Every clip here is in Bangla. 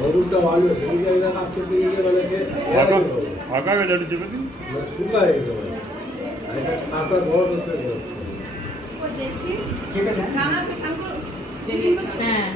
গরুটা ভালো সেদিকে একটা কাজ করতে গিয়ে বলেছে ফাঁকা হয়ে যাচ্ছে বেদিন শুকায় একেবারে এটা কাঁচা বড় হতে ঠিক আছে হ্যাঁ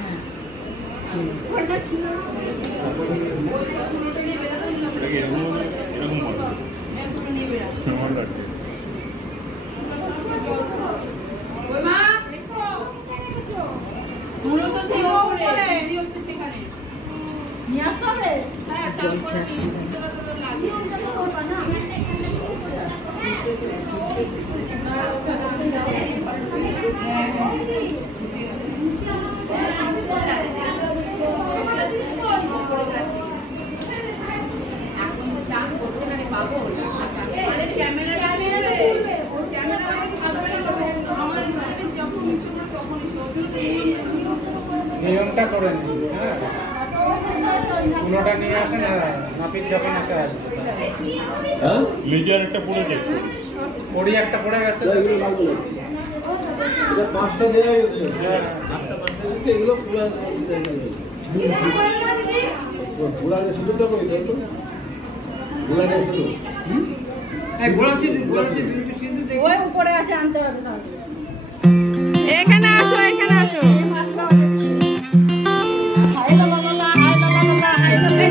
নিয়মটা করে নিন হ্যাঁ পুরোটা নিয়ে আসেন মাপির যখন আসে আসবে হ্যাঁ লেজার একটা পড়েছে পড়ি একটা পড়ে গেছে এটা 5টা দেয়া গেছে হ্যাঁ 5টা দিতে এগুলো পুরো গোলানে শুধুটা কই দাও তো গোলানে শুধু এই গোলা সিদ্ধ দেখি ওই উপরে আছে আনতে হবে তাহলে এখানে আসো হাই লা লা লা হাই লা লা লা হাই লা লা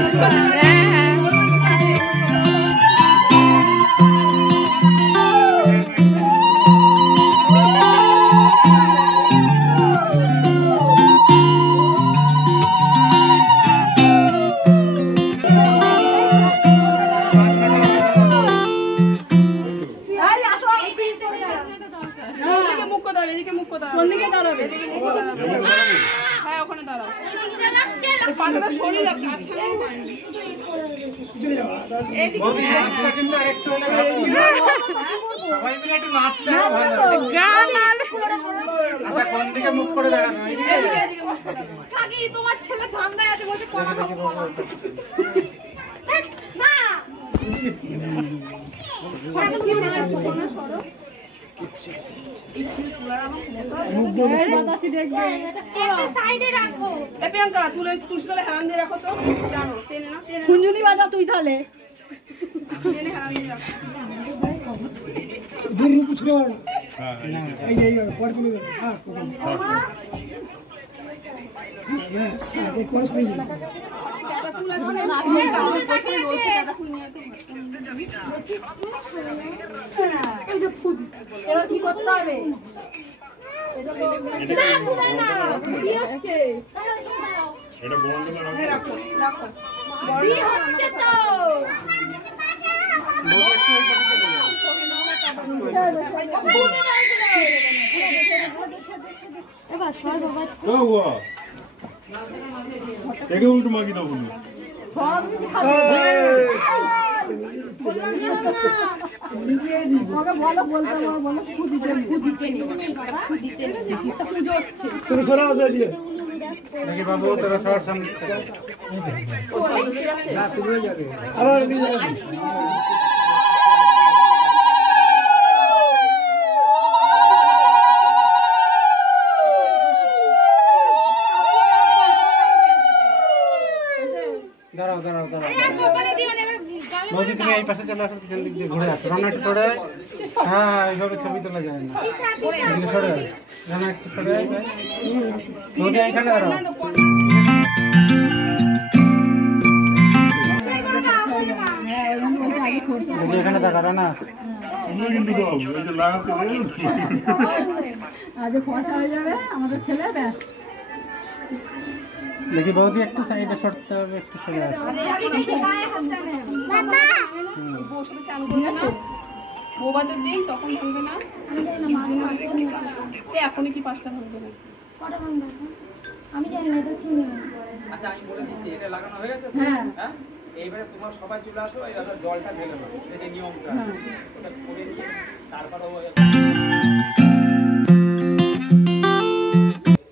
কোন দিকে মুখ করে দাঁড়ানো তোমার ছেলে ঠান্ডায় আছে বলছে কুঞ্জুনি বাজা তুই তাহলে এবার কি করতে হবে এটা বন্ধ করে রাখো উল্টো মাগি দাও বলুন দেখি বাবু তোরা সবার সামনে দাঁড়াও বৌদি তুমি এই পাশে চলে আসো পিছন দিক দিয়ে ঘুরে আসো রান্না একটু সরে হ্যাঁ এইভাবে ছবি তোলা যায় না সরে রান্না একটু সরে বৌদি এইখানে দাঁড়াও বৌদি এখানে দেখা রান্না কিন্তু আজ ফসা হয়ে যাবে আমাদের ছেলে ব্যাস দেখি বৌদি একটু সাইডে সরতে হবে একটু সরে আসো মোবাইলের দিন তখন ভাঙবে না এখনই কি 5টা ভাঙবে না আমি জানি না তো কি নিয়ম আচ্ছা আমি বলে দিচ্ছি এটা লাগানো হয়ে গেছে হ্যাঁ হ্যাঁ এইবারে তোমরা সবাই চলে আসো এই দাদা জলটা ঢেলে নাও এটা নিয়মটা ওটা করে নিয়ে তারপরে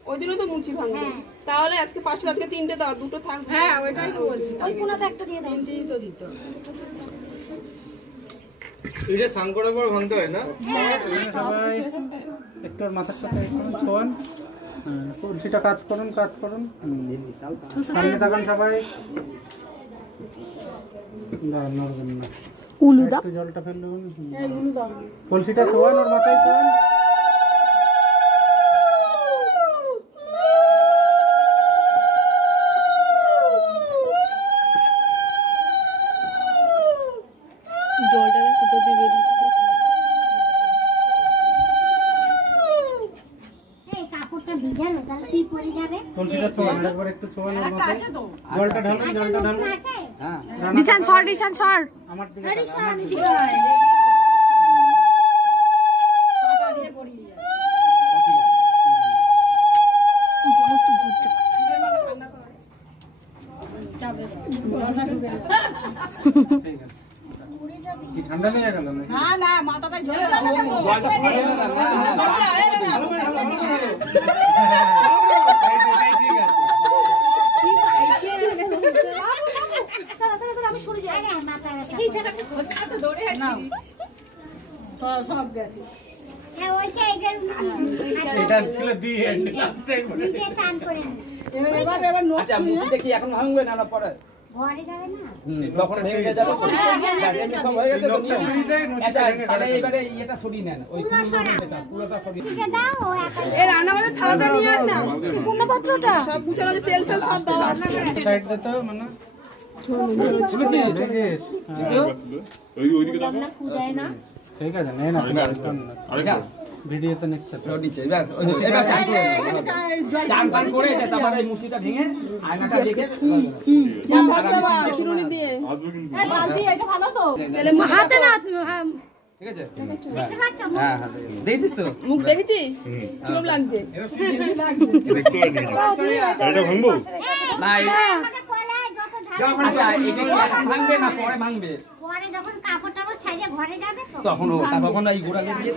ওই দিনও তো মুচি ভাঙবে তাহলে আজকে 5টা আজকে 3টে দাও 2টো থাকবে হ্যাঁ ওইটাই তো বলছি ওই কোনাতে একটা দিয়ে দাও 3টেই তো দিতে এটা সাংকড়ে পর ভাঙতে হয় না? সবাই একটু ওর মাথার সাথে একটু ছোঁয়ান। কলসিটা কাট করুন। সামনে তাকান সবাই। দাঁড়ান, নড়বেন না। একটু জলটা ফেলুন। কলসিটা ছোঁয়ান, ওর মাথায় ছোঁয়ান। কলসিটা ছোঁয়ান, একবার একটু ছোঁয়ান ওর মাথায়। জলটা ঢালুন। হ্যাঁ, দিশান সর আমার দিকে কি ঠান্ডা লেগে গেল নাকি? না মাথাটাই ঝরে আমি সরে যাই সব গেছে। এটা ছিল দি এন্ড লাস্ট টাইম। এবার নোট আচ্ছা মুচি দেখি এখন ভাঙবে না পরে ঘরে যাবে না যখন ভেঙে যাবে সব হয়ে গেছে তো লোকটা শুই দেয়, মুচিটা আচ্ছা ভেঙে তাহলে ফেলে। এবারে এটা সরিয়ে নেন ওই পুরোটা সরিয়ে ঠিক আছে দাও ও একা এই রান্নাঘরের থালাটা নিয়ে আস না পূর্ণপত্রটা সব গুছানো আছে, তেল ফেল সব দাও। সাইড দে তো মানে ওইদিকে দেখো খুদায় না ঠিক আছে, নেন আপনি ভিডিওতে নিচ্ছে তো। নিচে এবার চান পান করে এটা তারপরে এই মুচিটা ভেঙে আয়নাটা দেখে চিরুনি দিয়ে আসবে কিন্তু বালতি এটা ভালো তো হাতে না ঠিক আছে দেখতে পাচ্ছ হ্যাঁ হ্যাঁ দেখছিস তো মুখ দেখেছিস কিরম লাগছে? দেখতে পাইনি এটা ভাঙবো না আমাকে কোলায় যত ঢাল আচ্ছা এটা কি এখন ভাঙবে না পরে ভাঙবে পরে যখন কাপড় টাপড় ছাইড়ে ঘরে যাবে তো তখন এই গোড়া দিয়ে